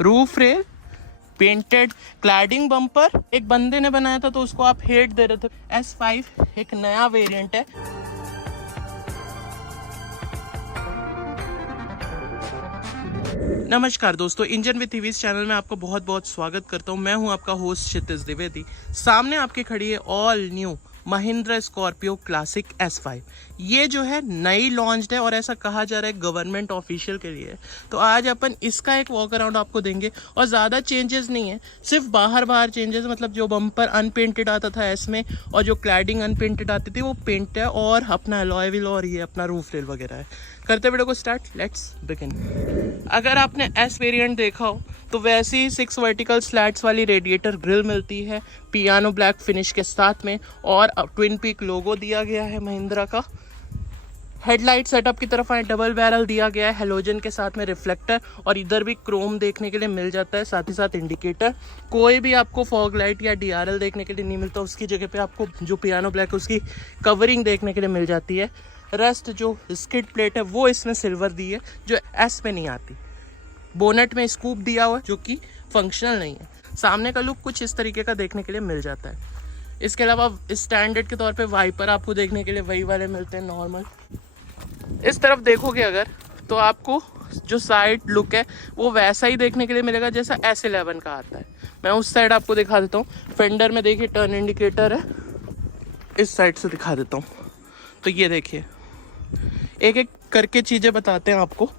Roof rail, painted cladding bumper. एक बंदे ने बनाया था तो उसको आप हेट दे रहे थे। S5 एक नया वेरिएंट है। नमस्कार दोस्तों, इंजन विद ईवीज चैनल में आपका बहुत बहुत स्वागत करता हूं। मैं हूं आपका होस्ट क्षितिज द्विवेदी। सामने आपकी खड़ी है all new Mahindra Scorpio classic S5। ये जो है नई लॉन्च्ड है और ऐसा कहा जा रहा है गवर्नमेंट ऑफिशियल के लिए। तो आज अपन इसका एक वॉक अराउंड आपको देंगे और ज़्यादा चेंजेस नहीं है, सिर्फ बाहर चेंजेस। मतलब जो बम्पर अनपेंटेड आता था एस में और जो क्लैडिंग अनपेंटेड आती थी वो पेंट है, और अपना अलॉय व्हील और ये अपना रूफ रेल वगैरह है। करते वीडियो को स्टार्ट, लेट्स बिगिन। अगर आपने एस वेरिएंट देखा हो तो वैसे ही 6 वर्टिकल स्लैट्स वाली रेडिएटर ग्रिल मिलती है पियानो ब्लैक फिनिश के साथ में, और ट्विन पीक लोगो दिया गया है महिंद्रा का। हेडलाइट सेटअप की तरफ आए, डबल बैरल दिया गया है हेलोजन के साथ में रिफ्लेक्टर, और इधर भी क्रोम देखने के लिए मिल जाता है, साथ ही साथ इंडिकेटर। कोई भी आपको फॉग लाइट या DRL देखने के लिए नहीं मिलता, उसकी जगह पे आपको जो पियानो ब्लैक है उसकी कवरिंग देखने के लिए मिल जाती है। रस्ट जो स्किड प्लेट है वो इसमें सिल्वर दी है, जो एस में नहीं आती। बोनेट में स्कूप दिया हुआ है जो कि फंक्शनल नहीं है। सामने का लुक कुछ इस तरीके का देखने के लिए मिल जाता है। इसके अलावा स्टैंडर्ड के तौर पे वाइपर आपको देखने के लिए वही वाले मिलते हैं नॉर्मल। इस तरफ देखोगे अगर तो आपको जो साइड लुक है वो वैसा ही देखने के लिए मिलेगा जैसा S11 का आता है। मैं उस साइड आपको दिखा देता हूँ। फेंडर में देखिए टर्न इंडिकेटर है, इस साइड से दिखा देता हूँ। तो ये देखिए, एक एक करके चीज़ें बताते हैं आपको।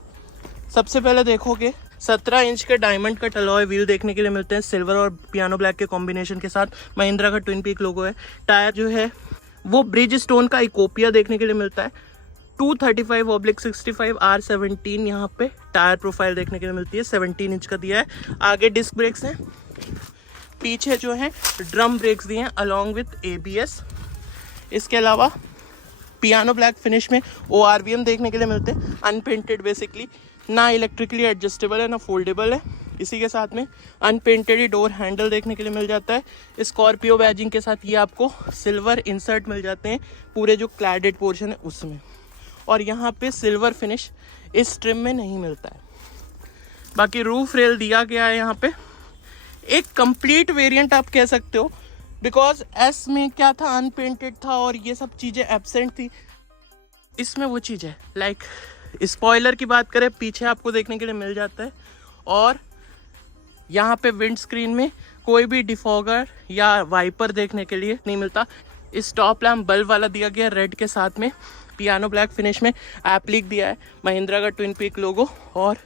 सबसे पहले देखोगे 17 इंच के डायमंड कट अलॉय व्हील देखने के लिए मिलते हैं, सिल्वर और पियानो ब्लैक के कॉम्बिनेशन के साथ। महिंद्रा का ट्विन पीक लोगो है। टायर जो है वो ब्रिज स्टोन का इकोपिया देखने के लिए मिलता है। 235/65 R17 यहाँ पे टायर प्रोफाइल देखने के लिए मिलती है, 17 इंच का दिया है। आगे डिस्क ब्रेक्स हैं, पीछे जो है ड्रम ब्रेक्स दिए हैं अलॉन्ग विथ ABS। इसके अलावा पियानो ब्लैक फिनिश में ORVM देखने के लिए मिलते हैं, अनपेंटेड बेसिकली। ना इलेक्ट्रिकली एडजस्टेबल है ना फोल्डेबल है। इसी के साथ में अनपेंटेड ही डोर हैंडल देखने के लिए मिल जाता है। स्कॉर्पियो बैजिंग के साथ ये आपको सिल्वर इंसर्ट मिल जाते हैं पूरे जो क्लैडेड पोर्शन है उसमें, और यहाँ पे सिल्वर फिनिश इस ट्रिम में नहीं मिलता है। बाकी रूफ रेल दिया गया है यहाँ पे, एक कंप्लीट वेरिएंट आप कह सकते हो, बिकॉज एस में क्या था, अनपेंटेड था और ये सब चीज़ें एब्सेंट थी। इसमें वो चीज़ है, लाइक स्पॉइलर की बात करें पीछे आपको देखने के लिए मिल जाता है, और यहाँ पे विंड स्क्रीन में कोई भी डिफॉगर या वाइपर देखने के लिए नहीं मिलता। इस टॉप लैम्प बल्ब वाला दिया गया रेड के साथ में, पियानो ब्लैक फिनिश में एप्लिक दिया है महिंद्रा का ट्विन पीक लोगो, और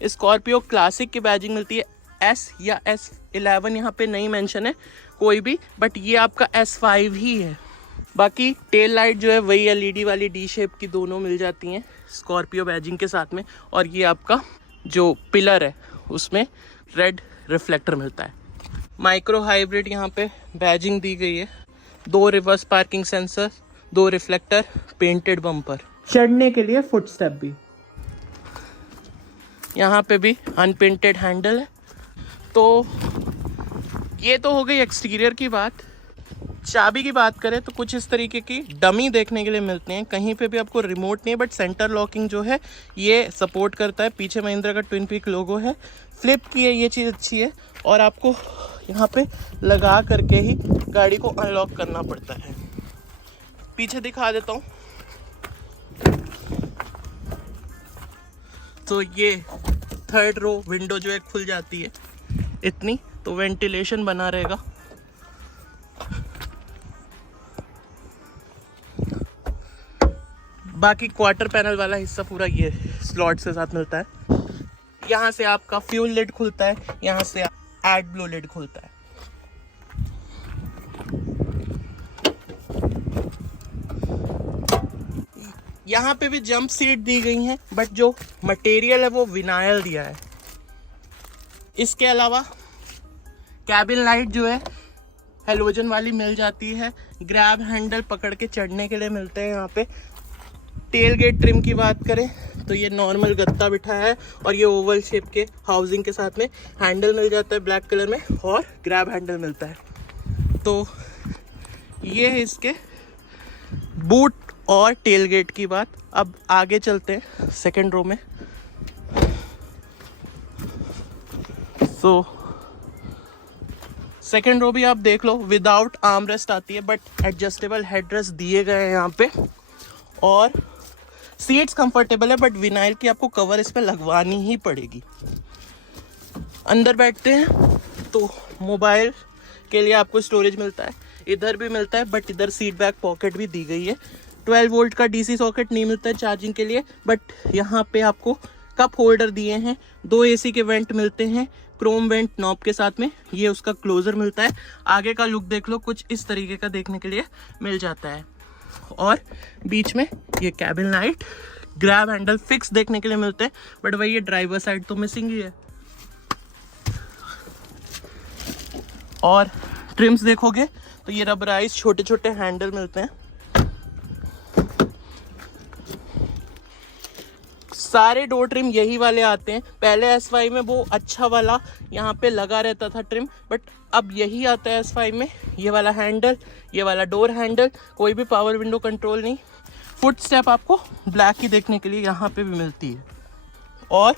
स्कॉर्पियो क्लासिक की बैजिंग मिलती है। S या S11 यहाँ पे नहीं मेंशन है कोई भी, बट ये आपका S5 ही है। बाकी टेल लाइट जो है वही LED वाली D शेप की दोनों मिल जाती हैं स्कॉर्पियो बैजिंग के साथ में, और ये आपका जो पिलर है उसमें रेड रिफ्लेक्टर मिलता है। माइक्रो हाइब्रिड यहाँ पे बैजिंग दी गई है, 2 reverse parking sensor, 2 reflector, painted bumper, चढ़ने के लिए फुट स्टेप भी। यहाँ पे भी अनपेंटेड हैंडल है। तो ये तो हो गई एक्सटीरियर की बात। चाबी की बात करें तो कुछ इस तरीके की डमी देखने के लिए मिलते हैं। कहीं पे भी आपको रिमोट नहीं है, बट सेंटर लॉकिंग जो है ये सपोर्ट करता है। पीछे महिंद्रा का ट्विन पीक लोगो है, फ्लिप की है, ये चीज़ अच्छी है। और आपको यहाँ पे लगा करके ही गाड़ी को अनलॉक करना पड़ता है। पीछे दिखा देता हूँ, तो ये 3rd रो विंडो जो है खुल जाती है इतनी, तो वेंटिलेशन बना रहेगा। बाकी क्वार्टर पैनल वाला हिस्सा पूरा ये स्लॉट के साथ मिलता है। यहाँ से आपका फ्यूल लिड खुलता है, यहाँ से एड ब्लो लिड खुलता है। यहाँ पे भी जंप सीट दी गई हैं, बट जो मटेरियल है वो विनाइल दिया है। इसके अलावा कैबिन लाइट जो है हेलोजन वाली मिल जाती है। ग्रैब हैंडल पकड़ के चढ़ने के लिए मिलते हैं यहाँ पे। टेल गेट ट्रिम की बात करें तो ये नॉर्मल गत्ता बिठा है, और ये ओवल शेप के हाउसिंग के साथ में हैंडल मिल जाता है ब्लैक कलर में, और ग्रैब हैंडल मिलता है। तो ये है इसके बूट और टेल गेट की बात। अब आगे चलते हैं 2nd रो में। सो सेकेंड रो भी आप देख लो, विदाउट आर्म रेस्ट आती है बट एडजस्टेबल हेड रेस्ट दिए गए हैं यहाँ पे। और सीट्स कंफर्टेबल है बट विनाइल की आपको कवर इस पर लगवानी ही पड़ेगी। अंदर बैठते हैं तो मोबाइल के लिए आपको स्टोरेज मिलता है, इधर भी मिलता है बट इधर सीट बैक पॉकेट भी दी गई है। 12 वोल्ट का डीसी सॉकेट नहीं मिलता है चार्जिंग के लिए, बट यहाँ पे आपको कप होल्डर दिए हैं। 2 एसी के वेंट मिलते हैं क्रोम वेंट नॉब के साथ में, ये उसका क्लोजर मिलता है। आगे का लुक देख लो, कुछ इस तरीके का देखने के लिए मिल जाता है। और बीच में ये cabin light, grab handle fix देखने के लिए मिलते हैं, बट वही ये ड्राइवर साइड तो मिसिंग ही है। और ट्रिम्स देखोगे तो ये रबराइज छोटे छोटे हैंडल मिलते हैं। सारे डोर ट्रिम यही वाले आते हैं। पहले S5 में वो अच्छा वाला यहाँ पे लगा रहता था ट्रिम, बट अब यही आता है S5 में। ये वाला हैंडल, ये वाला डोर हैंडल, कोई भी पावर विंडो कंट्रोल नहीं। फुट स्टेप आपको ब्लैक ही देखने के लिए यहाँ पे भी मिलती है। और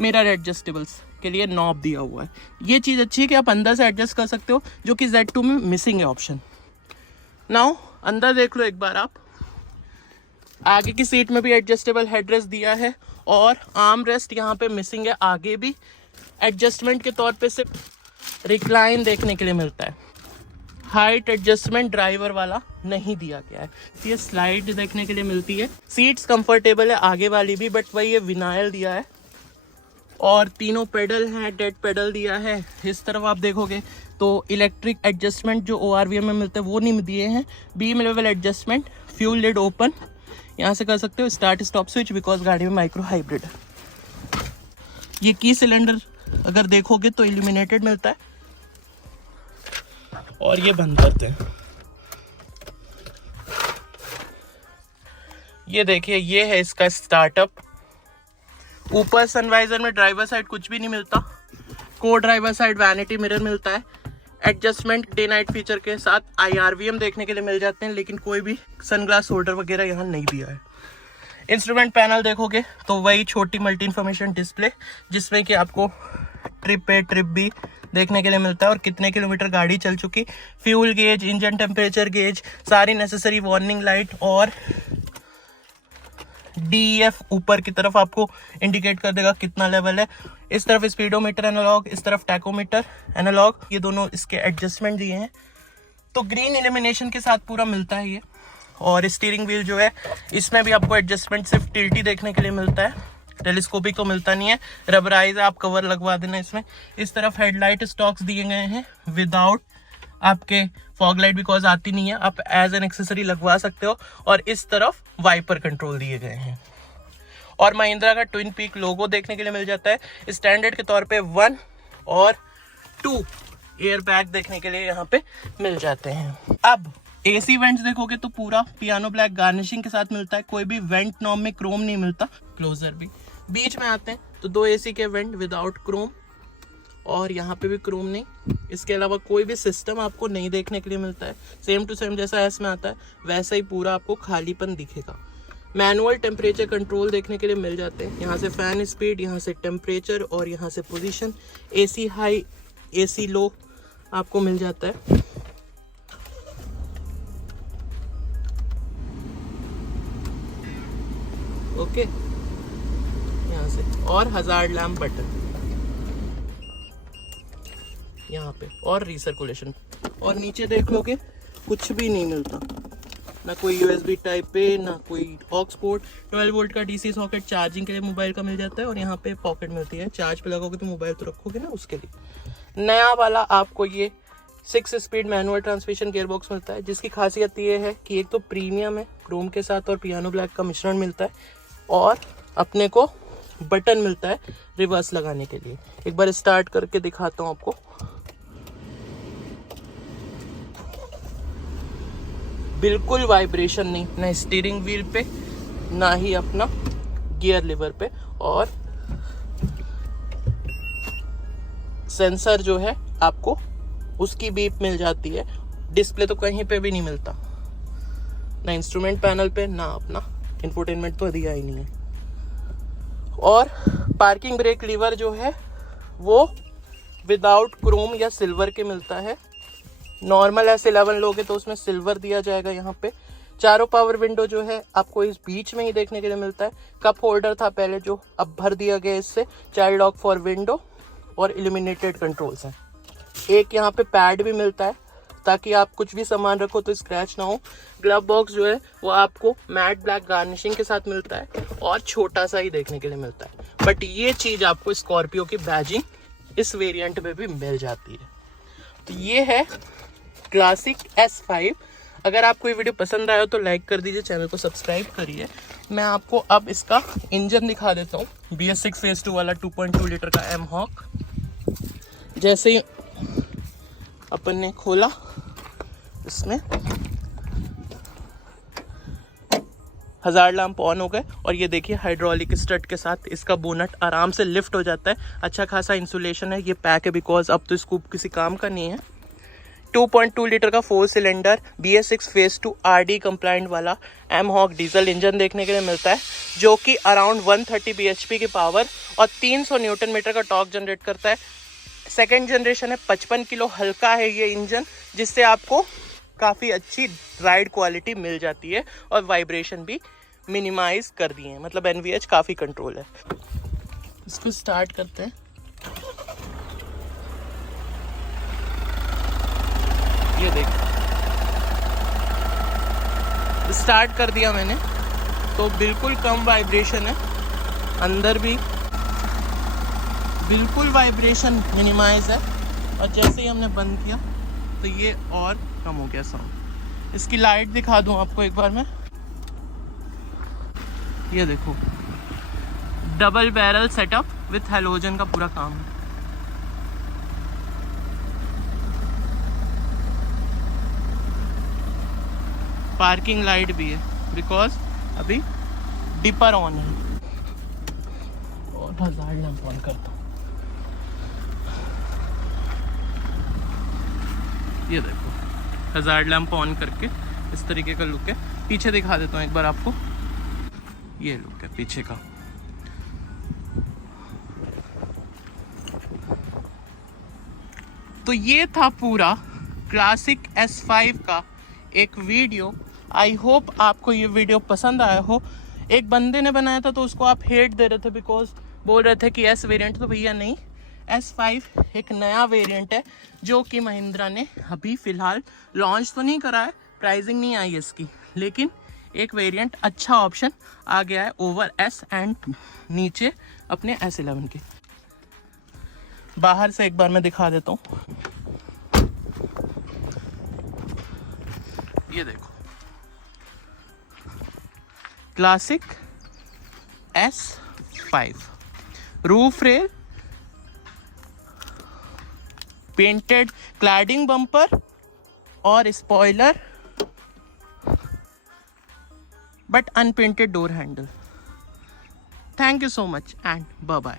मिरर एडजस्टेबल्स के लिए नॉब दिया हुआ है। ये चीज़ अच्छी है कि आप अंदर से एडजस्ट कर सकते हो, जो कि Z2 में मिसिंग है ऑप्शन। नाउ अंदर देख लो एक बार आप। आगे की सीट में भी एडजस्टेबल हेडरेस्ट दिया है और आर्म रेस्ट यहाँ पे मिसिंग है। आगे भी एडजस्टमेंट के तौर पे सिर्फ रिक्लाइन देखने के लिए मिलता है। हाइट एडजस्टमेंट ड्राइवर वाला नहीं दिया गया है। ये स्लाइड देखने के लिए मिलती है। सीट्स कंफर्टेबल है आगे वाली भी, बट वही ये विनाइल दिया है। और तीनों पेडल हैं, डेड पेडल दिया है। इस तरफ आप देखोगे तो इलेक्ट्रिक एडजस्टमेंट जो ORVM में मिलते हैं वो नहीं दिए हैं। Beam level adjustment, fuel lid open यहाँ से कर सकते हो, स्टार्ट स्टॉप स्विच बिकॉज गाड़ी में माइक्रो हाइब्रिड है। ये की सिलेंडर अगर देखोगे तो इल्यूमिनेटेड मिलता है। और ये बंद करते हैं। ये देखिए, ये है इसका स्टार्टअप। ऊपर सनवाइजर में ड्राइवर साइड कुछ भी नहीं मिलता। को ड्राइवर साइड वैनिटी मिरर मिलता है। एडजस्टमेंट डे नाइट फीचर के साथ IRVM देखने के लिए मिल जाते हैं, लेकिन कोई भी सनग्लास होल्डर वगैरह यहाँ नहीं दिया है। इंस्ट्रूमेंट पैनल देखोगे तो वही छोटी मल्टी इन्फॉर्मेशन डिस्प्ले, जिसमें कि आपको ट्रिप A ट्रिप B देखने के लिए मिलता है और कितने किलोमीटर गाड़ी चल चुकी, fuel gauge, engine temperature gauge, सारी नेसेसरी वार्निंग लाइट और DEF ऊपर की तरफ आपको इंडिकेट कर देगा कितना लेवल है। इस तरफ स्पीडोमीटर एनालॉग, इस तरफ टैकोमीटर एनालॉग, ये दोनों इसके एडजस्टमेंट दिए हैं। तो ग्रीन इल्यूमिनेशन के साथ पूरा मिलता है ये। और स्टीयरिंग व्हील जो है इसमें भी आपको एडजस्टमेंट सिर्फ टिल्टी देखने के लिए मिलता है, टेलीस्कोपिक तो मिलता नहीं है। रबराइज आप कवर लगवा देना इसमें। इस तरफ हेडलाइट स्टॉक्स दिए गए हैं विदाउट आपके फॉग लाइट, बिकॉज आती नहीं है, आप एज एन एक्सेसरी लगवा सकते हो। और इस तरफ वाइपर कंट्रोल दिए गए हैं। और महिंद्रा का ट्विन पीक लोगो देखने के लिए मिल जाता है। स्टैंडर्ड के तौर पे 1 और 2 एयर बैग देखने के लिए यहाँ पे मिल जाते हैं। अब AC वेंट्स देखोगे तो पूरा पियानो ब्लैक गार्निशिंग के साथ मिलता है। कोई भी वेंट नॉब में क्रोम नहीं मिलता। क्लोजर भी बीच में आते हैं तो 2 AC के वेंट विदाउट क्रोम, और यहाँ पे भी क्रोम नहीं। इसके अलावा कोई भी सिस्टम आपको नहीं देखने के लिए मिलता है। सेम टू सेम जैसा S में आता है वैसा ही पूरा आपको खालीपन दिखेगा। मैनुअल टेम्परेचर कंट्रोल देखने के लिए मिल जाते हैं। यहाँ से फैन स्पीड, यहाँ से टेम्परेचर और यहाँ से पोजीशन। AC हाई, AC लो आपको मिल जाता है। ओके, यहाँ से और हजार्ड लैम्प बटन यहाँ पे और रिसर्कुलेशन। और नीचे देख लोगे कुछ भी नहीं मिलता, ना कोई USB टाइप पे, ना कोई ऑक्स पोर्ट। 12 वोल्ट का DC सॉकेट चार्जिंग के लिए मोबाइल का मिल जाता है। और यहाँ पे पॉकेट मिलती है, चार्ज पे लगोगे तो मोबाइल तो रखोगे ना, उसके लिए। नया वाला आपको ये 6 स्पीड मैनुअल ट्रांसमिशन गियरबॉक्स मिलता है, जिसकी खासियत ये है कि एक तो प्रीमियम है, क्रोम के साथ और पियानो ब्लैक का मिश्रण मिलता है। और अपने को बटन मिलता है रिवर्स लगाने के लिए। एक बार स्टार्ट करके दिखाता हूँ आपको। बिल्कुल वाइब्रेशन नहीं, ना स्टीयरिंग व्हील पे ना ही अपना गियर लीवर पे। और सेंसर जो है आपको उसकी बीप मिल जाती है। डिस्प्ले तो कहीं पे भी नहीं मिलता, ना इंस्ट्रूमेंट पैनल पे, ना अपना इंफोटेनमेंट तो दिया ही नहीं है। और पार्किंग ब्रेक लीवर जो है वो विदाउट क्रोम या सिल्वर के मिलता है। नॉर्मल S11 लोगे तो उसमें सिल्वर दिया जाएगा। यहाँ पे चारों पावर विंडो जो है आपको इस बीच में ही देखने के लिए मिलता है। कप होल्डर था पहले जो अब भर दिया गया इससे। चाइल्ड लॉक फॉर विंडो और इल्यूमिनेटेड कंट्रोल्स हैं। एक यहाँ पे पैड भी मिलता है ताकि आप कुछ भी सामान रखो तो स्क्रैच ना हो। ग्लव बॉक्स जो है वो आपको मैट ब्लैक गार्निशिंग के साथ मिलता है और छोटा सा ही देखने के लिए मिलता है। बट ये चीज़ आपको स्कॉर्पियो की बैजिंग इस वेरिएंट में भी मिल जाती है। तो ये है क्लासिक S5। अगर आपको ये वीडियो पसंद आया तो लाइक कर दीजिए, चैनल को सब्सक्राइब करिए। मैं आपको अब इसका इंजन दिखा देता हूँ। BS6 फेज 2 वाला 2.2 लीटर का M-Hawk। जैसे ही अपन ने खोला इसमें हज़ार लैंप ऑन हो गए और ये देखिए हाइड्रोलिक स्टड के साथ इसका बोनट आराम से लिफ्ट हो जाता है। अच्छा खासा इंसुलेशन है। ये पैक है बिकॉज अब तो स्कूप किसी काम का नहीं है। 2.2 लीटर का 4 cylinder BS6 phase 2 RD complaint वाला M-Hawk डीजल इंजन देखने के लिए मिलता है, जो कि अराउंड 130 bhp की पावर और 300 न्यूटन मीटर का टॉर्क जनरेट करता है। सेकेंड जनरेशन है, 55 किलो हल्का है ये इंजन, जिससे आपको काफ़ी अच्छी राइड क्वालिटी मिल जाती है और वाइब्रेशन भी मिनिमाइज कर दिए हैं। मतलब NVH काफ़ी कंट्रोल है। इसको स्टार्ट करते हैं। ये देख स्टार्ट कर दिया मैंने तो बिल्कुल कम वाइब्रेशन है। अंदर भी बिल्कुल वाइब्रेशन मिनिमाइज है और जैसे ही हमने बंद किया तो ये और कम हो गया साउंड। इसकी लाइट दिखा दूं आपको एक बार मैं। ये देखो double barrel setup with halogen का पूरा काम है। पार्किंग लाइट भी है बिकॉज अभी डिपर ऑन है। और हज़ार लैंप ऑन करता हूँ। ये देखो हज़ार लैंप ऑन करके इस तरीके का लुक है। पीछे दिखा देता हूँ एक बार आपको। ये लुक है पीछे का। तो ये था पूरा क्लासिक S5 का एक वीडियो। आई होप आपको ये वीडियो पसंद आया हो। एक बंदे ने बनाया था तो उसको आप हेट दे रहे थे बिकॉज बोल रहे थे कि S वेरिएंट। तो भैया नहीं, S5 एक नया वेरिएंट है जो कि महिंद्रा ने अभी फ़िलहाल लॉन्च तो नहीं करा है, प्राइसिंग नहीं आई इसकी, लेकिन एक वेरिएंट अच्छा ऑप्शन आ गया है ओवर S एंड नीचे अपने S11 के। बाहर से एक बार मैं दिखा देता हूँ। ये देखो classic S5 roof rail, painted cladding bumper और spoiler, but unpainted door handle. Thank you so much and bye bye.